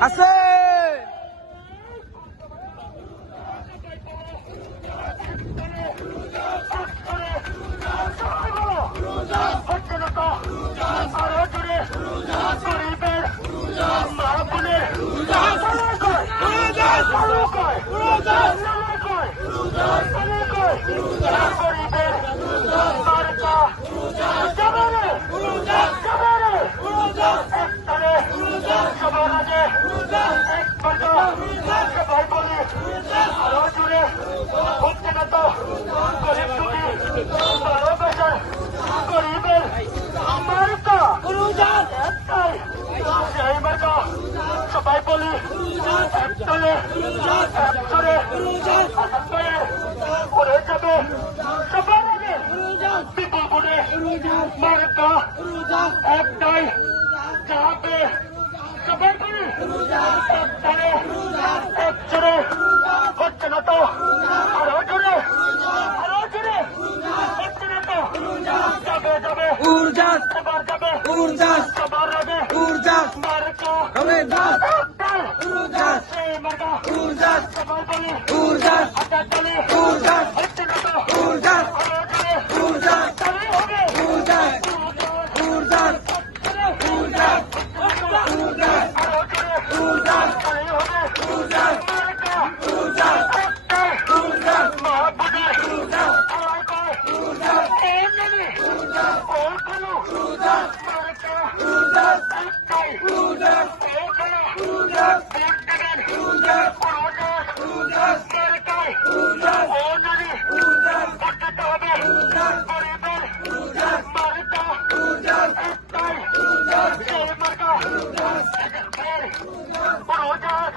আছে সবাই বলি ওরে যাবে সবার আগে বিপুলপুরে মার্কা একটাই যাবে সবাই বলি একটারে এক জোরে হচ্ছে না তো আরো জোরে হচ্ছে না তো যাবে উড়জাস সবার যাবে উড়জাস সবার আগে উড়জাস মার্কা উড়জাস মার্কা উড়জাস সবাই বলি উড়জাস আচ্ছা চলে উড়জাস হচ্ছে না তো উড়জাস আরো জোরে উড়জাস চলে হবে উড়জাস উড়জাস উড়জাস আরো জোরে উড়জাস চলে হবে উড়জাস মার্কা উড়জাস উড়জাস মহাবুদ্ধি উড়জাস উড়জাস এমনি উড়জাস ওখানে উড়জাস মার্কা উড়জাস একটাই উড়জাস ওখানে উড়জাস দেখবেন উড়জাস উড়জাস মার্কায় উড়জাস ওনারি উড়জাস করতে হবে উড়জাস গরিবের উড়জাস মার্কা উড়জাস একটাই উড়জাস এই মার্কা উড়জাস উড়জাস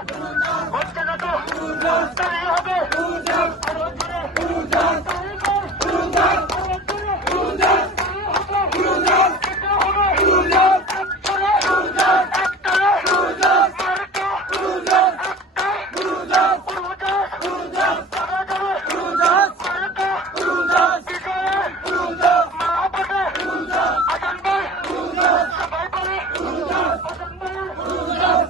হচ্ছে না তো উড়জাস তাই হবে উড়জাস আরো জোরে উড়জাস উড়জাস আরো জোরে উড়জাস উড়জাস হবে উড়জাস উড়জাস একটাই উড়জাস মার্কা উড়জাস একটাই উড়জাস উড়জাস আরো জোরে উড়জাস মার্কা উড়জাস বিজয় উড়জাস মহাপদে উড়জাস আজান ভাই উড়জাস সবাই বলে উড়জাস আজান ভাই উড়জাস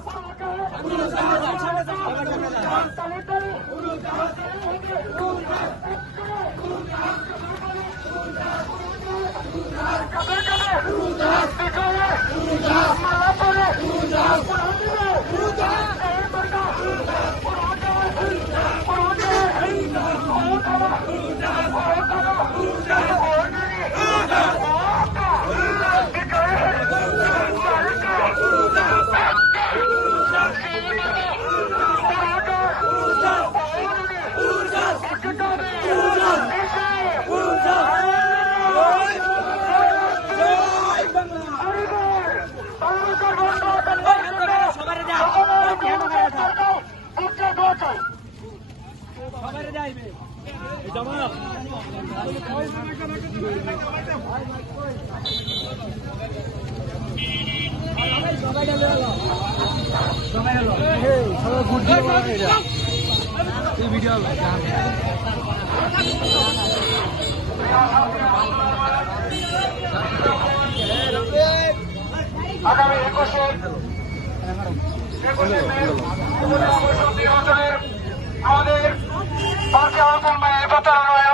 আগামী 21শে আমাদের পাঁচ প্রতারণায়